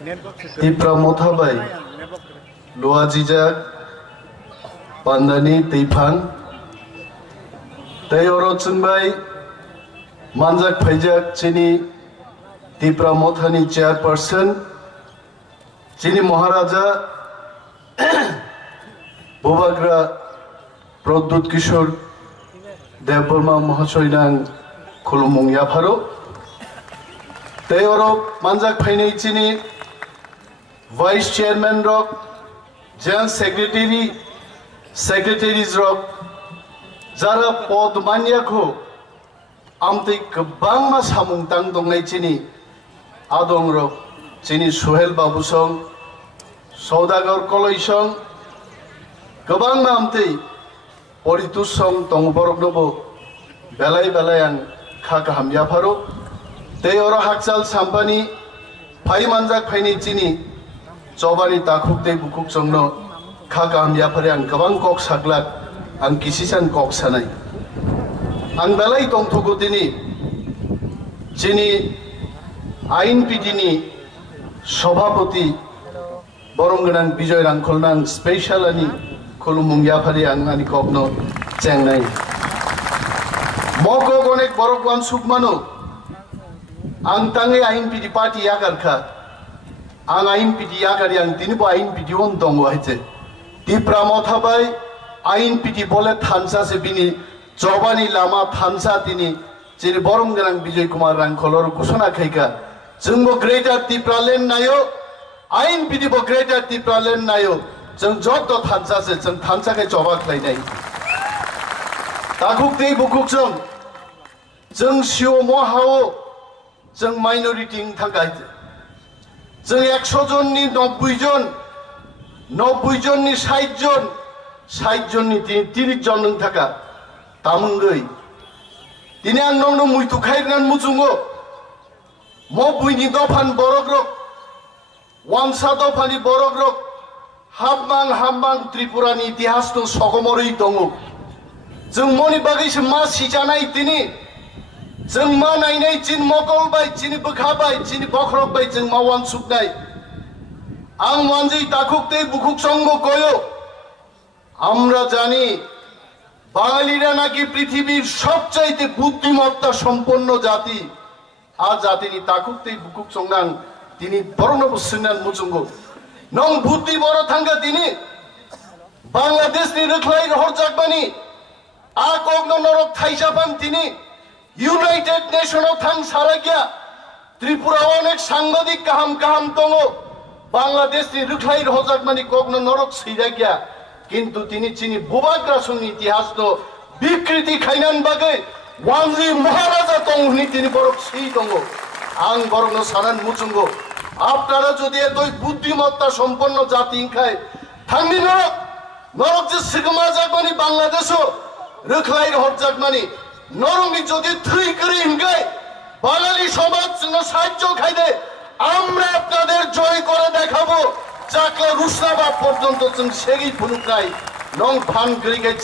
Tipra Mothabai, Luajijak, Pandani, Tipan, Tayoro Chunbai, Manjak Pajak, Chini, Tipra Mothani chairperson, Chini Maharaja, Bobagra, Produt Kishore, Deborma Mahasoinang, Kulumung Yaparo, Tayoro Manjak Painai Chini, Vice Chairman Rock, General Secretaries Rock, Zara Pod Manyako, Amti Kabangma Samung Tang Dongai Chini, Adong Rock, Chini Suhel Babusong, Saudagar Koloisong, Kabangma Amti, Poritusong Tongborok Nobo, Belayan Kakaham Yaparo, Tayoro Haksal Sampani, Pai Manjak Paini Chini, Chobani Takuk de Bukuk Songno, Kakaham Yapare and Kabang Kok Saglak, and Kisisan Kok Sanai. And Belai Tongtogotini, Chini, Ain Pitini, Sobhapoti, Borongan Bijoy and Kolnang, Special Ani, Kolumung Yapari and Anikopno, Changnai. Moko Gonek Borokwan Sukmano, Antange Ain Piti Party Yagarka, Ang Ain Piti Yagari and Tinipo Ain Piti Wontongo Hete, Tipra Mothabai, Ain Piti Bolet Hansa Sebini, Jobani Lama Hansa Tini, Chini Borongan Bijoy Kumar and Kolor Kusana Kaika, Zungo Greater Tipralen Nayo, Ain Piti Bo Greater Tipralen Nayo, Zung Jotto Hansa Se, Zung Hansa Ke Jobak Lay. Takuk Day Bukuk Song, Zung Shio Mohao, Zung Minority in Tagait. Zung Exojon ni Nobujon ni Saijon ni Tirijon in Taka, Tamungui. Dinian no Mutukairan Muzungo, Mobuini Dopan Borogrok, One Sadopani Borogrok, Hambang Tripurani Tihasto Sokomori Tongo. Zung Moni Bagish Masi Janai Tini. Zung Manai Chin Mogol by Chini Bukabai, Chini Bokrok by Zung Mawan Suknai. Ang Wanji Takuk de Bukuk Songo Koyo. Amra Jani Bangalira Naki Prithibiর সবচাইতে বুদ্ধিমত্তা সম্পন্ন জাতি আর জাতিনি তাকুকতেই বুকুক সংনাং তিনি বরণব সিনান মুচুঙ্গ নং বুদ্ধি বড় থাঙ্গা তিনি বাংলাদেশ নি রখলাই হরজাকবানি আ কগ্ন নরক থাইসাপান তিনি ইউনাইটেড নেশন অফ থাং সারাগিয়া ত্রিপুরা অনেক সাংবাদিক কাহাম তঙ্গ বাংলাদেশ নি রখলাই হরজাকবানি কগ্ন নরক সিরাগিয়া কিন্তু তিনি চিনি বুবাগ্রাসন ইতিহাস তো বিকৃতি খাইনান বাগে ওয়ানজি মহারাজা তংনি তিনি বড় সেই তঙ্গ আং বরং সারান মুচুঙ্গ আপনারা যদি এতই বুদ্ধিমত্তা সম্পন্ন জাতি খায় থাঙ্গি নরক যে সিগমা জাগমানি বাংলাদেশও রখলাই হরজাগমানি নরমি যদি থ্রি করে হিংগায় বাঙালি সমাজ সাহায্য খাইদে আমরা আপনাদের জয় করে দেখাবো চাকলা রুসনাবাদ পর্যন্ত সেগি ফুনুক নাই নং ফান গরিগাই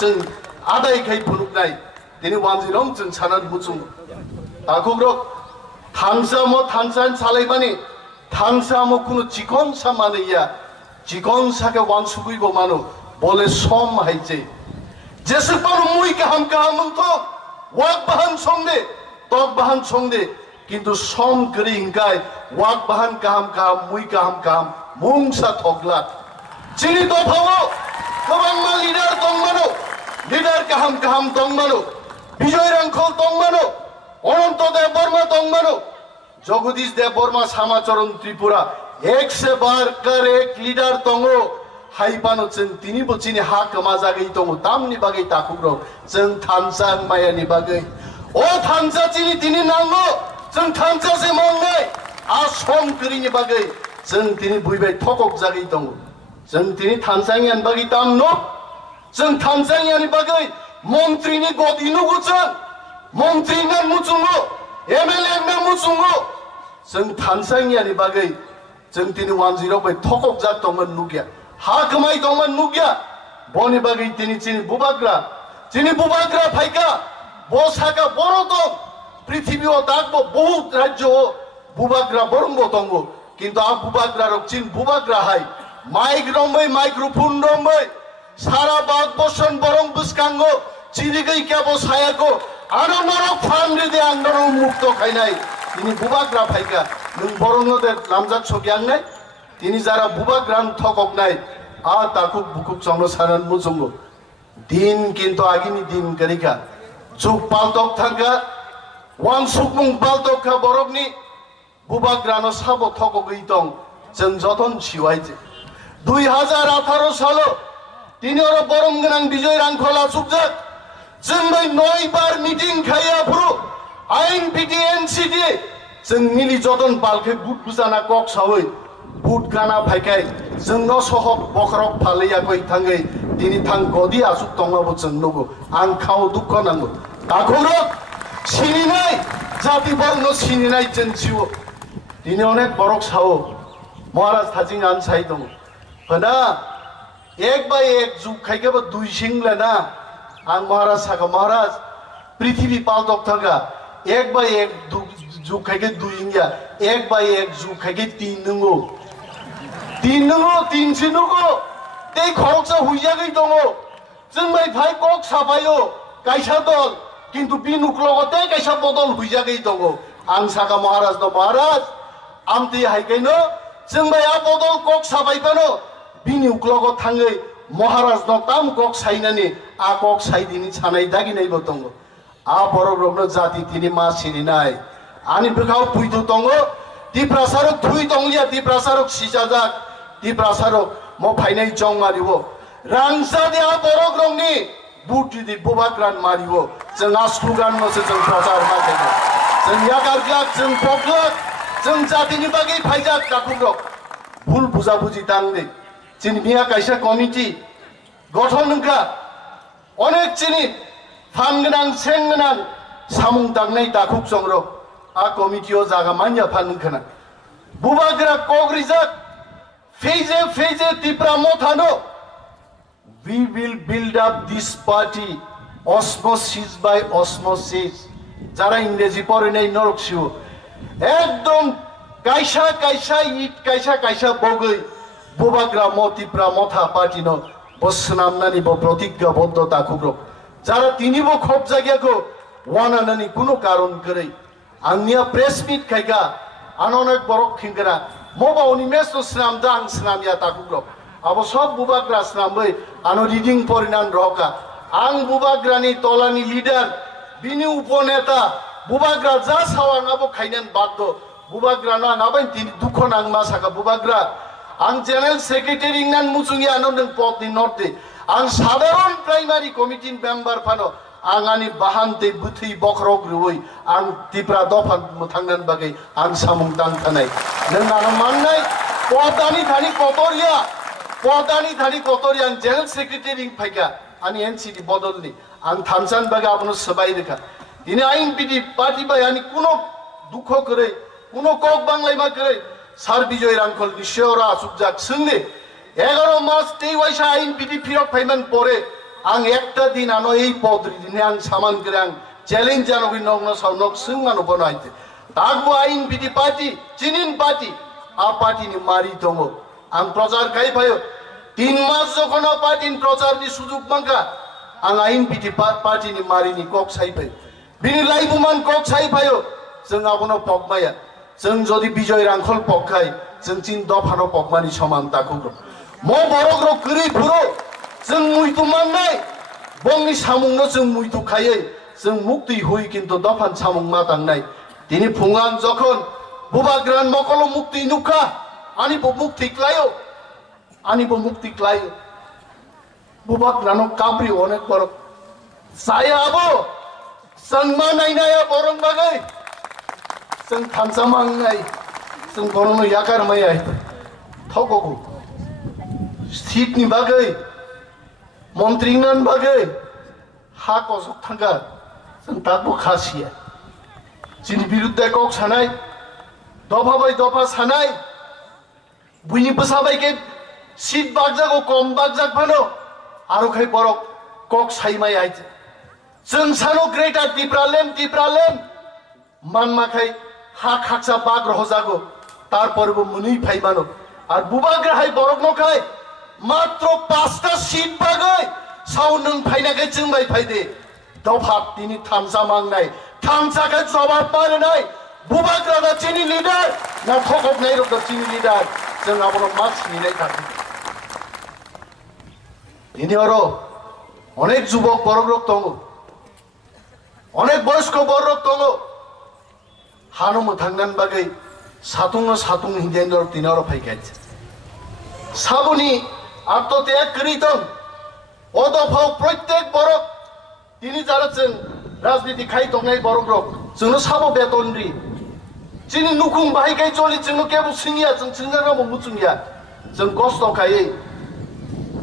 আদাই খাই ফুনুক নাই তিনি ওয়ানজি রং সানার বুচুং তাকুগ্রক থানসান সালাইবানি থানসামো কোনো চিকন সা মানেইয়া চিকন সাকে ওয়ানসুকুইব মানো বলে সম হাইছে যেসুপার মুই কাহাম তো ওয়াক বাহান সঙ্গে তক বাহান সঙ্গে কিন্তু সম করি হিংকায় ওয়াক বাহান কাহাম মুই কাহাম মুংসা থগলা চিনি তো ভাবো গোবাংমা লিডার দংমানো লিডার কাহাম দংমানো বিজয় রাংখল দংমানো অনন্ত দেব বর্মা দংমানো জগদীশ দেব বর্মা শ্যামাচরণ ত্রিপুরা এক সে বার কর এক লিডার দঙ্গো হাইপানো তিনি বচিনি হা কমা জাগৈ দঙ্গো দামনি বাগৈ তাকুগ্র जों थानसा मायानि बागै ও থানসা চিনি তিনি নাঙ্গো जों थानसा से मंगाय आ सम करिनि बागै जों তিনি बुइबाय थकक जागै दङ जों তিনি थानसाङियान बागै दामनो जों थानसाङियानि बागै मन्त्रीनि गदिनु गुचों मन्त्रीना मुचुङो एमएलए ना मुचुङो जों थानसाङियानि बागै जों তিনি 10 बाय थकक जाग दंमोन नुगिया हा कमाय दंमोन नुगिया बनि बागै তিনি बुबाग्रा फाइका बसाका बड़ दं पृथिबीआव दागबो बहुत राज्य बुबाग्रा बरंबो दंगो কিন্তু আ বুবাগ্রা রকচিন বুবাগ্রা হাই মাইক রম্বই মাইক্রোফোন রম্বই সারা বাগ বসন বরং বুসকাঙ্গো চিরিগই কেবো সায়াকো আরো নরক ফান্ডে দে আন্দোলন মুক্ত খাইনাই তিনি বুবাগ্রা ফাইকা নং বরংদের লামজাক ছবিয়াং নাই তিনি যারা বুবাগ্রান থকক নাই আ তাকুক বুকুক চংনো সারান মুজঙ্গো দিন কিন্তু আগিনি দিন করিকা যুগ পাল্টক থাকা ওয়ান সুকমুং পাল্টকা বরকনি বুবাগ্রানো সাবো থকগই দং जों যতন সিওয়াইছে 2018 সালে তিনি ওর বরং গোনাं বিজয় রাংখলা সুবজাক जों बै 9 বার মিটিং খাইয়া পুরো আইন পিটি এনসিডি जों মিলি যতন পালকে বুট বুজানা কক সাवै বুট গানা ফাইকাই जों न सहब बखरक फालिया गई थांगै তিনি थां गदि आसुक दंबाबो जों नगो आं खाव दुख नांगौ ताखौनो सिनिनाय जाति बर्न सिनिनाय जों जिउ তিনি অনেক বরক সাও মহারাজ থাজিং আন সাই দং হনা এক বাই এক যুগ খাইকেবো দুই সিংলে না আং মহারাজ সাকা মহারাজ পৃথিবী পাল্টক থাকা এক বাই এক যুগ খাইকে দুই ইংয়া এক বাই এক যুগ খাইকে তিন নঙ্গো তিন সিনুগো তেই খরকসা হুইজাগৈ দङ जों बै भाई কক साफायो कायसा दल কিন্তু বিনুকলগতে कायसा बदल হুইজাগৈ दङ आं साका মহারাজ द মহারাজ आमति हाइकैनो जों बै आ बदल কক साफायबानो बिनुकलग थाङै মহারাজ द ताम কক साइनानि आ কক साइदिनि सानाय दागिनायबो दङ आ बरग्रबनो जाति तिनि मा सिनिनाय आनि बेखाव पुइदु दङ दिप्रासारक थुइ दंलिया दिप्रासारक सिजाजाक दिप्रासारक म फाइनाय जं मारिबो रांसादे आ बरग्रबनि बुटिदि बुबाग्रान मारिबो जों आस्कुगान नसो जों प्रचार माथायनो जों यागारगाक जों पगलाक जों जातिनि बागै फाइजाक दाकुग्रक भुल बुजाबुजि दांदे जोंनि मिया कायसा कमिटि गठन नोंखा अनेक चिनि फान गोनां सें गोनां सामुं दांनाय दाकुक जंग्रक आ कमिटियाव जागा मान्या फान नोंखाना बुबाग्रा कग्रिजाक फेजे फेजे Tipra मथानो we will build up this party osmosis by osmosis যারা ইংরেজি পড়ে নাই নরকশিও একদম কাইসা কাইসা ইট কাইসা কাইসা বগৈ বুবাগ্রা মতিপ্রা মথা পার্টিনো বসনামনানি ব প্রতিজ্ঞাবদ্ধতা খুবর যারা তিনিবো খব জায়গাকো ওয়ানানানি কোনো কারণ করে আংনিয়া প্রেস মিট খাইগা আন অনেক বরক খিংগরা মবা অনিমেষ স্নাম দাং স্নামিয়া তাকুগ্র আবো সব বুবাগ্রা স্নামबै আনো রিডিং পরিনান রকা আং বুবাগ্রানি তলানি লিডার বিনি উপনেতা বুবাগ্রা যা সাওয়াং আবো খাইনান বাধ্য বুবাগ্রা না নাবাই তিনি দুঃখ নাং মা সাকা বুবাগ্রা আং জেনারেল সেক্রেটারি নান মুচুঙ্গি আনো নং পদনি নর্তে আং সাধারণ প্রাইমারি কমিটি মেম্বার ফানো आं आंनि बाहान्ते बुथै बखरक रुवै आं तिप्रा दफान थांनान बागै आं सामुं दांथानाय नों आं माननाय पदानि थानि कतरिया आं जेनेरेल सेक्रेटारि फाइका आंनि एनसिडि बदलनि आं थामसान बागै आपनो सबाय रेखा दिनै आइन पिडि पार्टी बाय आंनि कुनो दुख करे कुनो कक बांलायमा करे सार बिजय रांखल निश्चयरा सुबजाक सोंले 11 मास तेई वाइसा आइन पिडि फिरक फाइमान परे आं एकटा दिन आनो এই পদরি দিনে आं सामान করে आं চ্যালেঞ্জ জানবি নগ্ন সাউনক সিংমানো বনাইতে তাকবো আইন বিডি পার্টি চিনিন পার্টি আ পার্টি নি মারি দङ आं প্রচার খাই ভাইও 3 মাস যখন পার্টি প্রচারনি সুযোগ মাঙ্গা आं আইন বিডি পার্টি নি মারিনি কক সাই ভাই বিনি লাইবুমান কক সাই ভাইও जों আবনো পকমায়া जों যদি বিজয় রাংখল পকখাই जों চিন দফানো পকমানি সমান তাকুগ্র ম বরগ্র করি পুরো जों मुइतु माननाय बंनि सामुंनो जों मुइतु खायै जों मुक्ति हुई किन्तु दफान सामुं मातांनाय दिनै फुङां जखन बुबाग्रान मकलो मुक्ति नुखा आनिबो मुक्ति क्लायो बुबाग्रानो काप्रि अनेक बर सायाबो जों नायनाया बरं बागै जों थानसामांनाय जों बरंनो याकार माया थगगो सीटनि बागै मन्त्रीनान बागै हा कसक थांगा जों ताकबो खासिया जोंनि बिरुद्धे कक सानाय दफा बाय दफा सानाय बुइनि बसाबायके सीट बागजागो कम बागजाग फानो आरो खाय बरक कक साइमाय आइजे जों सानो ग्रेटार टिप्रालेन मानमाखाय हा खाकसा बाग रहजागो তারপরে মুনি ভাই মানো আর বুবাগ্রাহাই বরক নখায় মাত্র 5টা সিট বাগায় সাউনং ফাইনাকে जोंबाय ফাইদে দফা তিনি থামসা মাংনাই থামসাকে জবাব পারে নাই বুবাগ্রাদা চিনি লিডার না ঠকব নাই রকম চিনি লিডার जों আবনো মাছ নিলাই থাকি তিনি আরো অনেক যুবক বড়গ্রক দङ অনেক বয়স্ক বড়গ্রক দङ হানুমো থাंगनान बागै সাতুং হিন্দেন্দর তিনারো ফাইকাইছে সাবনি আত্মত্যাগ করিতন অদফাও প্রত্যেক বড়ক তিনি জানাচ্ছেন রাজনীতি খাই দंनाय বড়গ্রক जोंनो साबो बेतनरि चिनि नुखुं बाहायखाय चलि जोंनो केबो सिंगिया जों सिंगाराबो मुचुंगिया जों कस्त खायै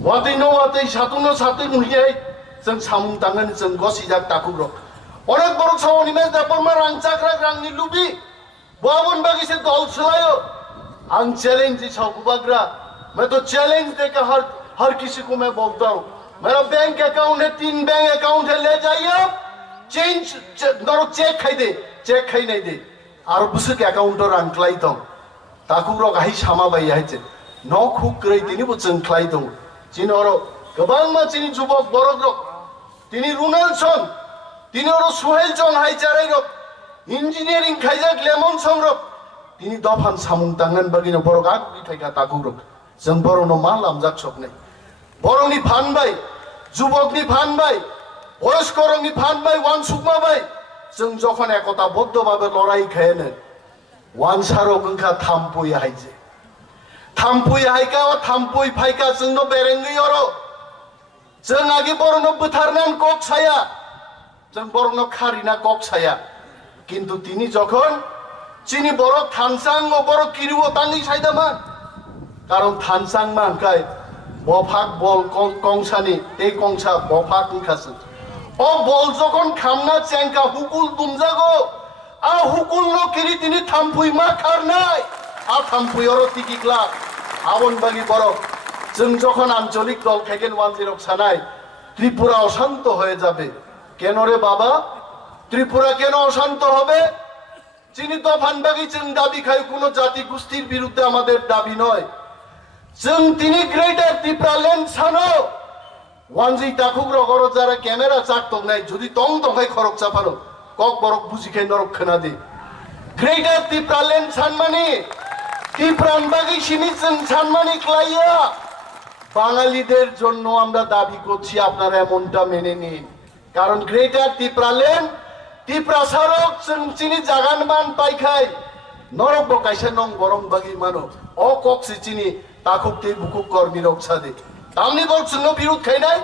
वादै न वादै सातुं मुहियै जों सामुं दांगोन जों गसिजाक दाखुग्रक अनेक बरक सावनि मेज दापरमा रां चाक्रा रांनि लुबि बावन बागिसे दल चलायो आं चैलेंज सावकुबाग्रा मैं तो चैलेंज देकर हर किसी को मैं बोलता हूँ मेरा बैंक अकाउंट है 3 बैंक अकाउंट है ले जाइए चेंज नरो चेक खाई दे चेक खाई नहीं दे और बुसुक अकाउंट रां क्लाई दं दाखुग्रक हाय सामा बाय हायचे न खुग्रै दिनि बो जों क्लाई दं जिनरो गोबां मानसिनि जुबक बरग्रक तिनि रुनेलसन तिनि अरो सुहेलजन हायचारायरक इंजिनियरिंग खायजाक लेमन संरक तिनि दफान सामुं दांनान बागिनो बरक आगुरि थायगा दाखुग्रक जों बरनो मा लामजाक सकनाय बरनि फानबाय जुबकनि फानबाय बयस्करनि फानबाय वान सुकमाबाय जों जखन एकता बद्धभाबे लड़ाई खायनो वान सारो गंखा थामपुय हायजे थामपुय हायका थामपुय फायका जोंनो बेरेंगै अरो जों आगे बरनो बुथारनान कक साया जों बरनो खारिना कक साया किन्तु तिनी जखन चिनि बरक थानसां बरक किरिवो तांगै सायदामा कारण थानसां मांखाय बफाक बल कंसानि ए कंसा बफाक ओंखासो ओ बल जखन खामना चेंका हुकुल दुमजागो आ हुकुल न किरि तिनि थामपुय मा खारनाय आ थामपुय अरो तिकिक्ला आवन बागि बरक जों जखन आंचलिक दल थाकेन 10 सानाय त्रिपुरा अशांत হয়ে যাবে কেন রে বাবা त्रिपुरा কেন অশান্ত হবে চিনি দফান বাগি जों দাবি খাই কোনো জাতি গোষ্ঠীর বিরুদ্ধে আমাদের দাবি নয় जों তিনি গ্রেটার ত্রিপুরা ল্যান্ড সানো ওয়ানজি তাকুগ্র গর যারা ক্যামেরা চাক দंनाय যদি তং দंखाय খরক চাপানো কক বরক বুঝিখাই নরক খানা দে গ্রেটার ত্রিপুরা ল্যান্ড সানমানি ত্রিপুরান বাগি সিমি जों সানমানি ক্লাইয়া বাঙালিদের জন্য আমরা দাবি করছি আপনারা এমনটা মেনে নিন কারণ গ্রেটার ত্রিপুরা ল্যান্ড ত্রিপুরা সড়ক जों চিনি জাগানমান পাইখাই নরক বকাইছে নং বরং বাগি মানো অ কক্সি চিনি তাকুকতে বুকুক কর্মী রক্ষা দে তামনি দল জন্য বিরোধ খাই নাই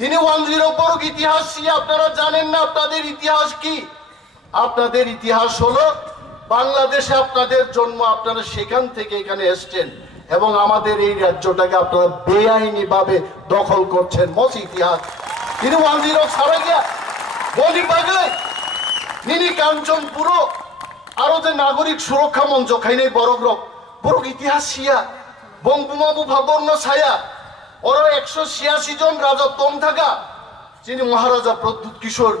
তিনি 10 বড় ইতিহাস কি আপনারা জানেন না আপনাদের ইতিহাস কি আপনাদের ইতিহাস হলো বাংলাদেশে আপনাদের জন্ম আপনারা সেখান থেকে এখানে এসেছেন এবং আমাদের এই রাজ্যটাকে আপনারা বেআইনি ভাবে দখল করছেন মস ইতিহাস তিনি 10 ছাড়া গিয়া বলি বাগলে নিনি কাঞ্চন পুরো আরো যে নাগরিক সুরক্ষা মঞ্চ খাইনাই বড় ইতিহাস সিয়া বঙ্গবন্ধু ভাবর্ণ ছায়া ওরা 186 জন রাজা তং থাকা যিনি মহারাজা প্রদ্যুৎ কিশোর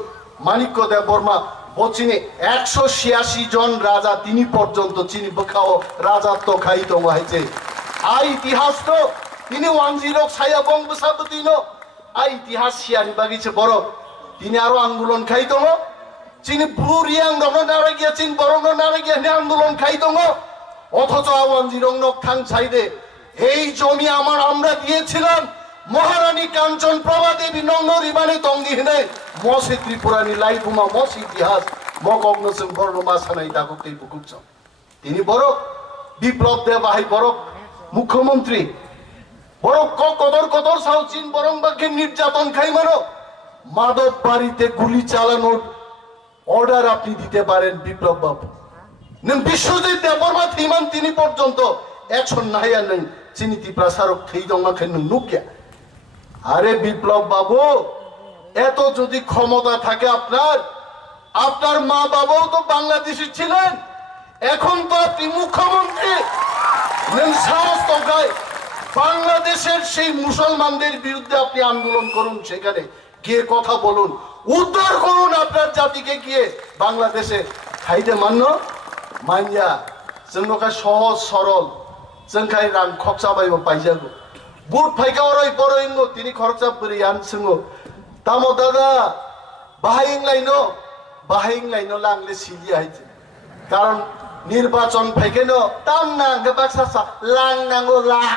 মানিক্য দেব বর্মা বচিনি 186 জন রাজা তিনি পর্যন্ত চিনি বখাও রাজত্ব খাইত হয়েছে আই ইতিহাস তো তিনি 10 ছায়া বঙ্গবসাবতী নো আই ইতিহাস সিয়ানি বাগিছে বড় তিনি আরো আন্দোলন খাইত চিনি ব্লু রিয়াং দङ নারে গিয়া চিন বরং নারে গিয়া আন্দোলন খাইত অথচ 10 নক থাং ছাইদে এই জমি আমরা দিয়েছিলাম মহারানী কাঞ্চন প্রভা দেবী নন্দরিমানে তঙ্গি হেনে মসি ত্রিপুরানি লাইফুমা মস ইতিহাস মকগ্নসং বর্ণমা সানাই দাকুতেই বুকুচ তিনি বড় বিপ্লব দেব আই বড় মুখ্যমন্ত্রী বড় কদর সাউ চীন বরং বাক্যে নির্যাতন খাই মানো মাদক বাড়িতে গুলি চালানোর অর্ডার আপনি দিতে পারেন বিপ্লব বাবু বিশ্বজিৎ দেববর্মা থিমান তিনি পর্যন্ত অ্যাকশন নাই আর নেই চিনি ত্রিপুরা সারক থেই দংনা খেন নুকিয়া আরে বিপ্লব বাবু এত যদি ক্ষমতা থাকে আপনার মা বাবাও তো বাংলাদেশি ছিলেন এখন তো আপনি মুখ্যমন্ত্রী সাহস দরকার বাংলাদেশের সেই মুসলমানদের বিরুদ্ধে আপনি আন্দোলন করুন সেখানে গিয়ে কথা বলুন উদ্ধার করুন আপনার জাতিকে গিয়ে বাংলাদেশে খাইতে মান্য মাইয়া जोंनोखाय सहज सरल जोंखाय रां खरसा बायबो पाइजागो बुट फाइका अराय बरो इंगो तिनि खरसा बोरियान सोङो तामो दादा बाहायिंलायनो लांले सिलि आइजे कारण निर्वाचन फाइकेनो ताम नांगो बाक्सासा लां नांगो लां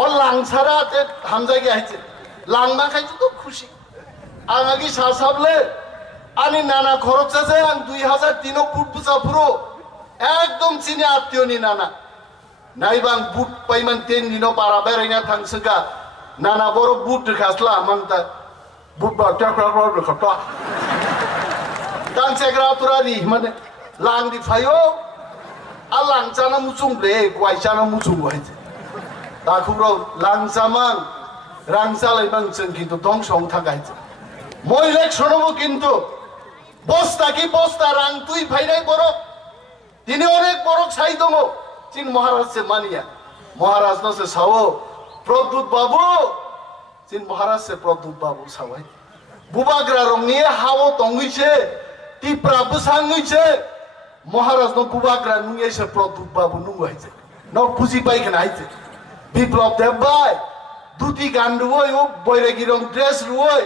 अ लांसारा ते हामजागे आइजे लांना खायजे तो खुशी आंगागि सासाबले आनी नाना खरचासे आं 2003 बुट बुसाफुरो एकदम चिनि आत्मीयनि नाना नायबां बुट पाइमान 10 दिनो बारा बेरायना थांसोगा नाना बरो बुट खासला मांता बुट बाटा क्राक्रा खटा दांसेग्रा तुरारि माने लांदि फायो आ लांचाना मुचुंब्ले गवाइचाना मुचुं गवाइचे दाखुब्रो लांचामां रांचालायबां जों किन्तु दंसं थागाइचे मो इलेक्शनबो किन्तु बस्ता की बस्ता रां तुई फाइनाय बरो तिनि अनेक बरो साइ दङ चिन महाराज से मानिया महाराज न से सावो प्रद्युत बाबू चिन महाराज से प्रद्युत बाबू सावाय बुबाग्रा रंगनि हावो तंगैसे टिप्रा बुसाङैसे महाराज न बुबाग्रा नुङैसे प्रद्युत बाबू नुङैसे न बुझि पाइखना आइसे बिप्लव देवबाय दुती गान्डुवै ओ बैरागी रंग ड्रेस रुवै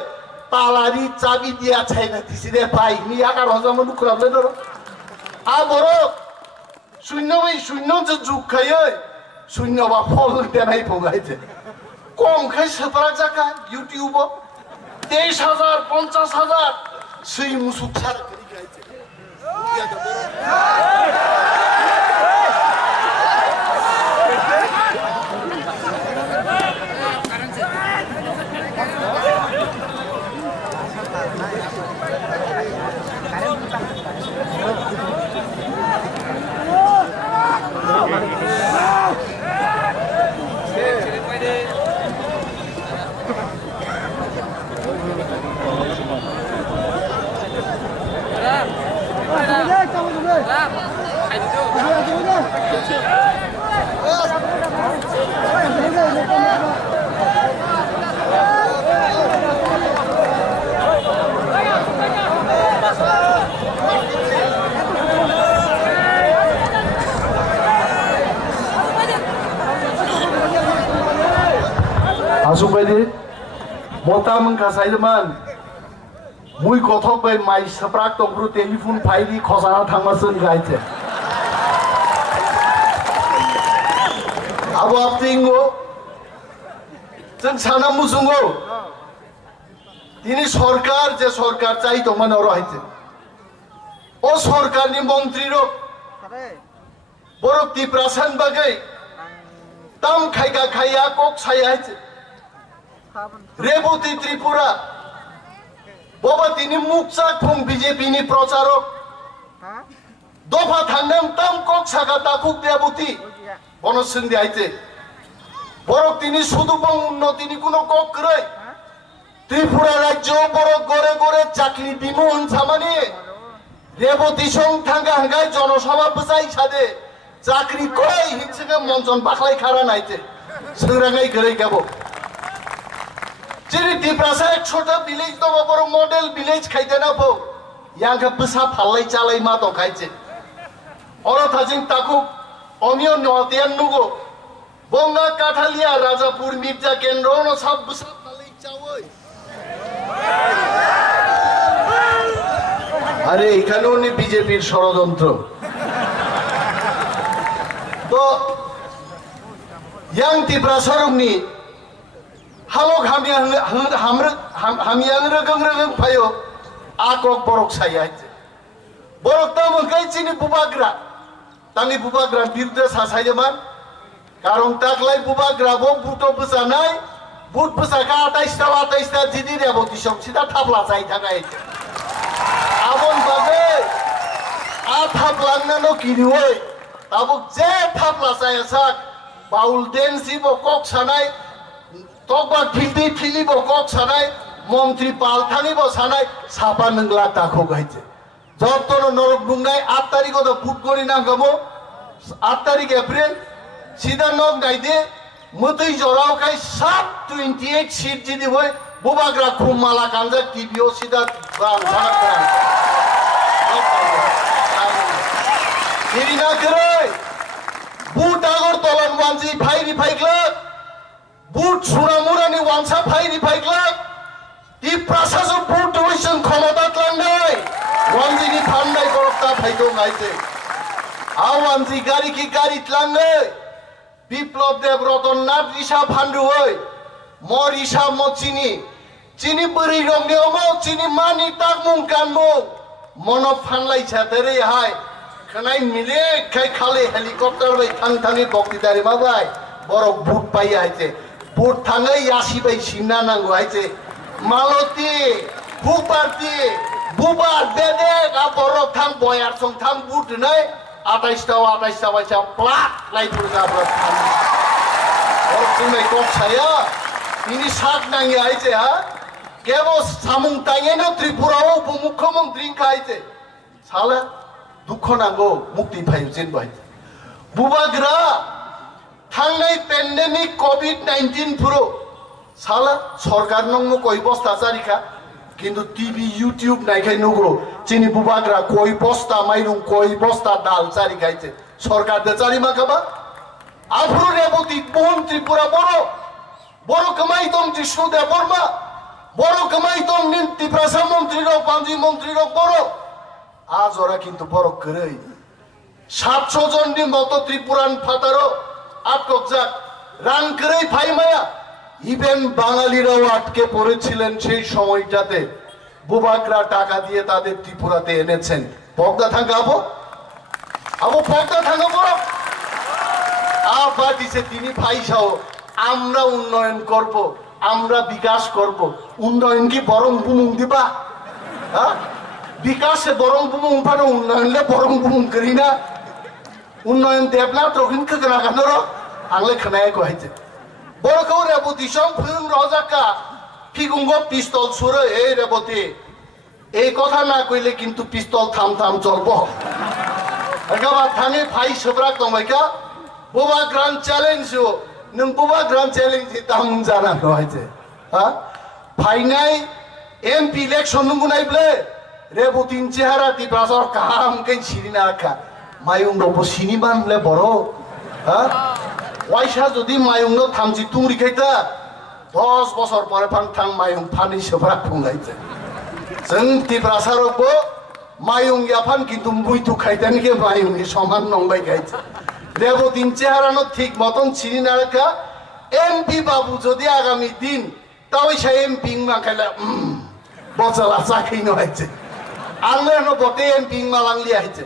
तालारि चाबी दिया छैन तिसिरे पाइ नि आकार हजम नुख्राबले दरो आ बरो शून्य जो जुखायो शून्यबा फल देनाय भगाइছে कम खाय सफरा जाका यूट्यूब 23,000 50,000 सै मुसुक सार करि गाइছে आसुबायदि मता मंका साइदमान मुई कथक बाय माइ सप्राक तंब्रु टेलिफोन फाइलि खसाना थांमासोन गाइছে आबो आपतिंगो जों साना मुसुंगो तिनि सरकार जे सरकार चाइ दमन रहाइছে ओ सरकारनि मन्त्री रो बरक तिप्रासान बागै ताम खाइगा खाइया कक साइयाइছে रेवती त्रिपुरा बाबा तिनी मुक्सा खुं बीजेपी नि प्रचारक दफा थांनाम ताम कक सागा ताकुक देवती बनसुंदी आइते बरक तिनी सुदुबं उन्नतिनि कुनो कक करे त्रिपुरा राज्य बरक गरे गरे चाकरी दिमु अनसामानि रेवती सं थांगा हांगाय जनसभा बसाइ सादे चाकरी कय हिंसगे मनजन बाखलाय खारा नाइते सोराङै गरै गाबो जेरै दिप्रासा एक छोटा विलेज दङ बर मडेल विलेज खाइदेना बो यांगा बसा फाल्लाय चालाय मा दं खाइছে अरथाजिं ताकु अमियो नतेन नुगो बंगा काठालिया राजापुर मिर्जा केन्द्र न सब बसा फाल्लाय चावै আরে এখানেও নি বিজেপির ষড়যন্ত্র তো yang tiprasarungni halok hamiang regeng payo akok borok saya borok tamu kai cini bubagra tangi bubagra birde sasayaman karong taklai bubagra bo buto besanai but besaka ataista jidi rebo disok sida tabla sai thagai abon bagai a tablang no kirioi tabuk je tabla saya sak baul densi bo kok sanai तकबा फिल्दी फिली बो कक सानाय मंत्री पालथानी बो सानाय सापा नंगला ताखो गाइছে যতন নরক ডুঙ্গাই 8 তারিখ তো ফুট করি না গবো 8 তারিখ এপ্রিল সিধা নক গাইদে মতই জরাও খাই 28 সিট যদি হয় বুবাগ্রা খুব মালা কাঞ্জা টিভিও সিধা রান সানা করা দেরি না করে बुट आगरतलानि वानजि फाइरि फाइग्लाक बुट सुनामुरानि वानसा फाइरि फाइग्लाक इ प्रशासन बुट रइसन क्षमतात लांनाय वानजिनि फाननाय बरकता फाइदो गाइते आ वानजि गारि की गारि लांङै বিপ্লব দেব রতননাথ রিসা ফান্ডুই মর রিসা মচিনি চিনি বরি রংনি অমো চিনি মানি তাক মুং কানমু মন ফানলাই ছাতেরে হাই খানাই মিলে খাই খালে হেলিকপ্টার বাই থাং থাঙি বক্তৃতারে মাবাই বড় বুট পাই আইছে বুট থাঙै আসি বাই সিনা নাঙ্গো আইছে মালতি বুপারতি বুবার দেদে গা বড় থাং বয়ার সং থাং বুট নাই 28টা বাচ্চা প্লাট লাইফুর গাবর তুমি কছায়া ইনি সাত নাঙ্গি আইছে হা কেবল সামুং তাইয়েনো ত্রিপুরাও উপমুখ্যমন্ত্রী খাইছে সালা দুঃখ নাঙ্গো মুক্তি ফাইव जेन बाय बुबाग्रा थांनाय पेन्डेमिक कोविड-19 पुरो साला सरकार नंगो कय बस्ता जारिखा কিন্তু টিভি ইউটিউব নাইখাই নগরো চিনি বুবাগ্রা কই বস্তা মাইরুং কই বস্তা ডাল চারি খাইছে সরকার দে চারি মাখাবা আফরু রেবতী মোহন ত্রিপুরা বড় বড় কামাই তং জিষ্ণু দে বর্মা বড় কামাই তং নিন ত্রিপুরা মন্ত্রী রক পাঞ্জি মন্ত্রী রক বড় আজ ওরা কিন্তু বড় করে 700 জননি মতো ত্রিপুরান ফাতারো আটক যাক রান করে ফাইমায়া ইভেন বাঙালিরাও আটকে পড়েছিলেন সেই সময়টাতে বুবাকরা টাকা দিয়ে তাদের ত্রিপুরাতে এনেছেন পগদা থাঙ্গাবো আবো পগদা থাঙ্গাবো আপাটিছে তিনি পয়সাও আমরা উন্নয়ন করব আমরা বিকাশ করব উন্নয়ন কি বরং বুমুং দিবা হ্যাঁ বিকাশে বরং বুমুং পানো উন্নয়নলে বরং বুমুং করি না উন্নয়ন দেবনা তখন কনা কানর আংলে খনায় কইছে বড়কৌ রেবতী সং ফিং রজাকা ফিগুঙ্গ পিস্তল সুরে এই রেবতী এই কথা না কইলে কিন্তু পিস্তল থাম থাম চলবো একেবারে থাঙে ফাই সবরাক দমাইকা বুবা গ্রান্ড চ্যালেঞ্জ নং বুবা গ্রান্ড চ্যালেঞ্জ তাম জানা হইছে হ্যাঁ ফাইনাই এমপি ইলেকশন নঙ্গু নাইবলে রেবতীন চেহারা তি বাজার কাম কেন সিরিনা আকা মায়ুং রব সিনিমানলে বড় হ্যাঁ ওয়াইসা যদি মায়ুং থামজি তুমরি খাইতা 10 বছর পরে ফান থাং মায়ুং ফানি সবরা ফুঙ্গাইছে जों ত্রিপুরাসারকবো মায়ুং ইয়াফান কিন্তু মুইতু খাইতানিকে মায়ুংনি সমান নংবাই খাইছে রেবতীন চেহারানো ঠিক মতন চিনি না রাখা এমপি বাবু যদি আগামী দিন তাও সে এমপি মা খাইলা বচলা চাকরি নহাইছে আনলেনো বটে এমপি মা লাংলি আইছে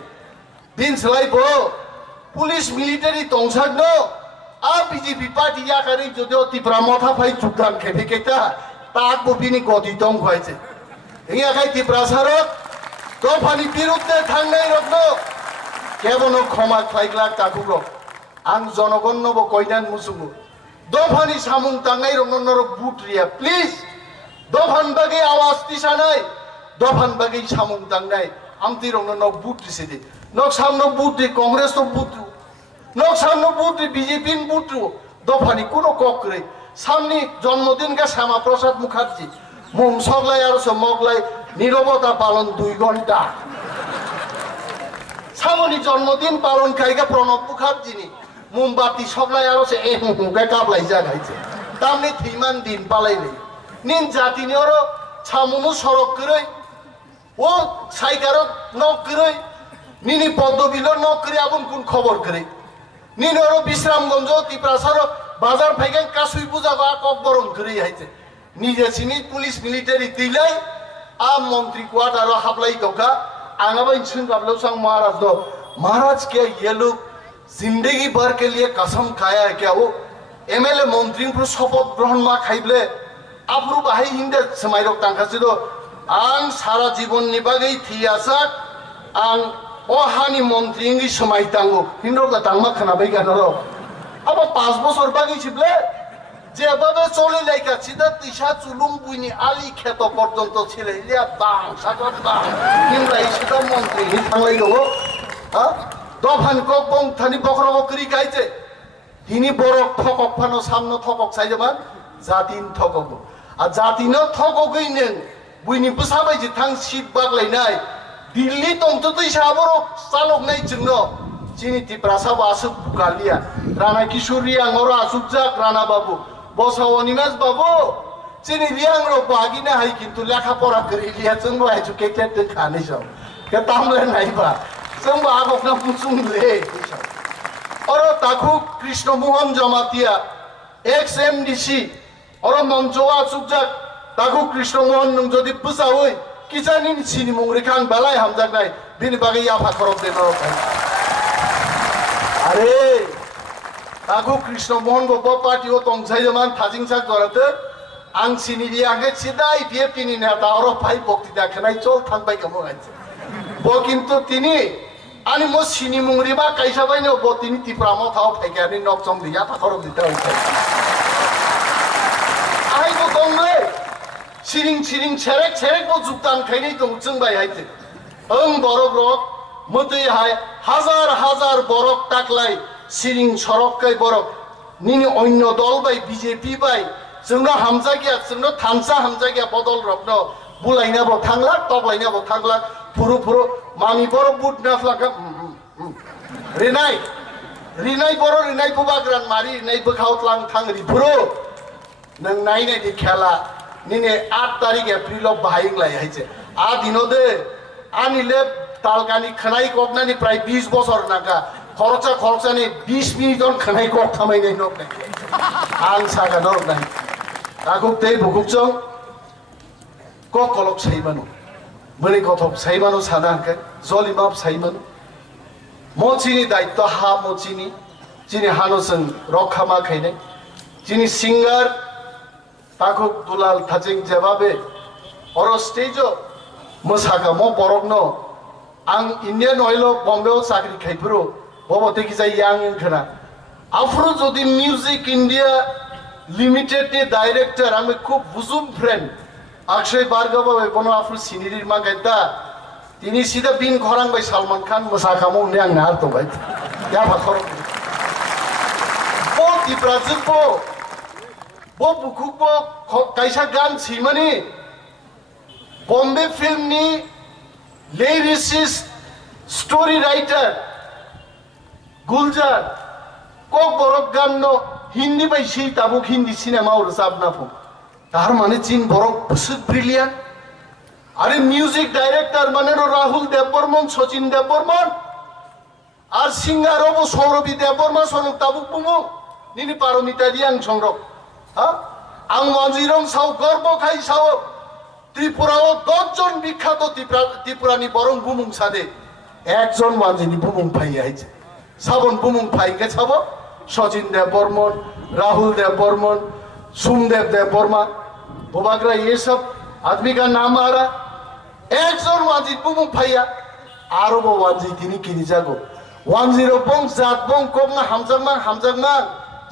দিন সলাইবো পুলিশ মিলিটারি তংসাক ন आ बीजेपी पार्टी याकारि যদি ত্রিপুরা মথা ফাই যোগদান খেপে কেতা তাক বিনি গতি দং হয়েছে ইয়াকাই ত্রিপুরা সারক দফানি বিরুদ্ধে থাংনাই রত্ন কেবল ক্ষমা ফাইগলা তাকুর আং জনগণ নব কইনান মুসুগু দফানি সামুং তাংনাই রত্নর বুটরিয়া প্লিজ দফান বাগে আওয়াজ তিসানাই দফান বাগে সামুং তাংনাই আমতি রত্ন বুটরিছে দে নক সামনো বুটরি কংগ্রেস তো বুটরি নক সামনে বুটরি বিজেপি বুটরি দফানি কোনো ককরে সামনে জন্মদিন কা শ্যামা প্রসাদ মুখার্জি মুম সগলাই আর মগলাই নীরবতা পালন 2 ঘন্টা সামনি জন্মদিন পালন খাইগা প্রণব মুখার্জি নি মোমবাতি সগলাই আর এ হুকা কাবলাই জাগাইছে তামনি থিমান দিন পালাইলে নিন জাতিনি আর ছামুমু সড়ক করে ও সাইকার নক করে নিনি পদ্মবিল নক করে আবুন কোন খবর করে নিনর বিশ্রামগঞ্জ ত্রিপুরাসার বাজার ফাইগান কাশুই পূজা বা কক বরং করে আইছে নিজে চিনি পুলিশ মিলিটারি দিলাই आ मंत्री क्वार्टर हाबलाई दौका आंगाबाई सिंह गाबलो संग महाराज दो महाराज क्या ये लोग जिंदगी भर के लिए कसम खाया है क्या वो एमएलए मंत्री पर शपथ ग्रहण मा खाइबले आपरु बाहाय हिंदे समायरक तांखासे दो आं सारा जीवन निबागै थियासा आं ओहानि मंत्री इंगि समाय तांगो हिंदरगा तांमा खानाबाय गानरो अब 5 বছর বাকি ছিবলে যেভাবে চলে লাইকা সিধা তিসা চুলুম বুইনি আলি ক্ষেত পর্যন্ত ছিলে ইলিয়া বাং সাগর বাং কিংবা সিধা মন্ত্রী থাংলাই দো দফান কক বং থানি বকর বকরি গাইছে তিনি বড় ঠকক ফানো সামনে ঠকক চাইজমান জাতিন ঠকক আর জাতিন ঠকগই নেন বুইনি বুসাবাই যে থাং সিট বাগলাইনাই দিল্লি তন্ত তিসা বড় চালক নাই চিংন চিনি ত্রিপুরা সাব আসুক বুকালিয়া রানা কিশোর রিয়াং ওরা আসুক যাক রানা বাবু বসা অনিমেষ বাবু চিনি রিয়াং রো বাগিনা হাই কিন্তু লেখাপড়া করে লিয়া जोंबो एजुकेटेड खाने सम के तामले नाइबा जोंबो आगोखना पुचुंले और ताखु कृष्ण मोहन जमातिया एक्स एमडीसी और मंचवा सुकजाक ताखु कृष्ण मोहन नों जदि पुसावै किजानि सिनि मुंग्रिखां बालाय हामजाकनाय बिनि बागै याफा खरब देनो अरे ताखु कृष्ण मोहन बो पार्टी ओ तंसाय जमान थाजिंसाक जराते आं सिनिरि आगे सिदाय बिएपीनि नेता और भाई बक्तृता खानाय चल थांबाय गमो गाइছে बो किन्तु तिनि आनि मो सिनि मुंग्रि बा काइसा बायनो बो तिनि तिप्रा म थाव फाइकानि नकसम दिया फाखरब दिता होइছে आइ बो दंले सिरिं सिरिं छेरेक छेरेक बो जुगदान खाइनै दं जोंबाय हाइছে ओं बरक रक मतै हाय हाजार हाजार बरक टाकलाय सिरिं सरककाय बरक निनि अन्य दल बाय बीजेपी बाय जोंनो हामजागिया जोंनो थानसा हामजागिया बदल रबनो बुलायनाबो थांला तबलायनाबो थांला फुरु फुरु मामी बर बुट नाफलाका रिनाय रिनाय बर रिनाय बुबाग्रान मारि रिनाय बखावतलां थां रिफुरु नों नायनाय दि खेला निने 8 तारिख एप्रिल बाहायंलाय हाइছে आ दिनोदे आनिले तालकानि खनाय गबनानि प्राय 20 बছর नागा खरचा खरचानि 20 मिनिट खनाय गब खामायनाय नक आं सागा नक नाय ताखुक तै बुकुकजों क कलक साइमानो मनि कथब साइमानो सानांके जलिमाब साइमानो मचिनि दायित्व हा मचिनि जिनि हानोसं रखामा खाइने जिनि सिंगार ताखुक दुलाल थाजिं जेबाबे और स्टेजो मोसाका म बरकनो आं इंडियन ऑयल बम्बे चाकरी खाइफुरो बबते कि जाय यां खना आफ्रो जदि म्यूजिक इंडिया लिमिटेड नि डायरेक्टर आं खूब बुजुम फ्रेंड अक्षय भार्गव बनो आफ्रो सिनिरिर मा गायता तिनी सीधा बिन खरां बाय सलमान खान मोसाका म ने आं नार तो बाय या भाखर बो दिप्राजु बो बुकुक बो काइसा गान सिमनि बॉम्बे फिल्म नि लिरिसिस्ट स्टोरी राइटर गुलजार को बरक गानो हिंदी बाय सी ताबुक हिंदी सिनेमा और साबना फो तार माने चीन बरक बहुत ब्रिलियंट अरे म्यूजिक डायरेक्टर माने राहुल देवबर्मन सचिन देवबर्मन और सिंगर बो सौरभी देवबर्मा सनक ताबुक बुमु निनि पारमिता दियां संरक हा आं वाजिरं साव गर्व खाइ साव त्रिपुराओ 10 जन विख्यात त्रिपुरानि बरं बुमुं सादे एकजन वाजिनि बुमुं फाइ आइছে साबन बुमुं फाइके साबो सचिन देवबर्मन राहुल देवबर्मन सुमदेव देवबर्मा बोबाग्रा ये सब आदमी का नाम आ रहा एकजन वाजी बुमुं फाइया आरो बो वाजी तिनि किनि जागो 10 बं जात बं कोमना हामजामा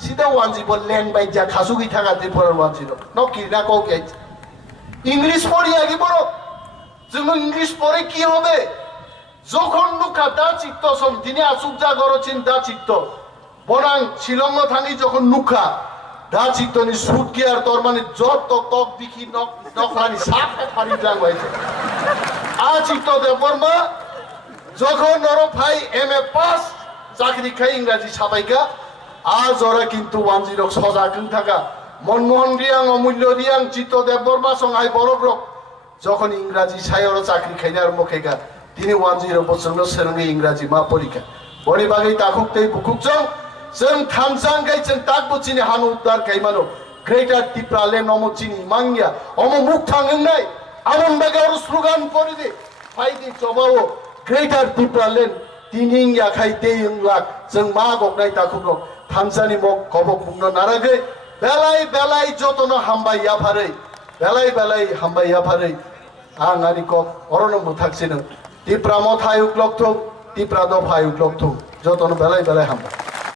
सीधा वाजी बो लें बाय जा खासुगि थागा त्रिपुरा वाजी न किना को के इंग्लिश पढ़ी आगे बड़ो जों इंग्लिश पढ़े की होबे যখন নুকা দা চিত্ত সম তিনি আসুক যা গরচিন দা চিত্ত বনাং শিলং থানি যখন নুকা দা চিত্তনি সুট কি আর তোর মানে যত তক বিকি নকলানি সাফ ফারি জাং হইছে আ চিত্ত দেববর্মা যখন নর ভাই এমএ পাস চাকরি খাই ইংরেজি সাবাইকা আজ ওরা কিন্তু ওয়ানজিরক সজাগন থাকা মনমোহন রিয়াং অমূল্য রিয়াং চিত্ত দেববর্মা সঙ্গাই বড়গ্রক যখন ইংরেজি সায়র চাকরি খাইনার মুখেগা তিনি 10 বছরनो सोलोङै इंराजी मा परीक्षा बड़ी बागै ताखुकतै बुकुकजों जों थामसां गायजों ताकबुचिनि हान उद्धार गायमानो ग्रेटर त्रिपुराले नमचिनि मांगिया अम मुख थांनाय आमन बागाव स्लोगान परिदे फाइदि जबाव ग्रेटर त्रिपुराले तिनिं याखाय देयं लाख जों मा गगनाय ताखुक थामसानि मक कबक बुंनो नारागै बेलाय बेलाय जतनो हामबाय याफारै बेलाय बेलाय हामबाय याफारै आं आनिक अरन मुथाकसिनो त्रिपुरा मथायुक लक्थुक त्रिपुरा दफायुक लक्थुक जतन बेलाय बेलाय हामबाय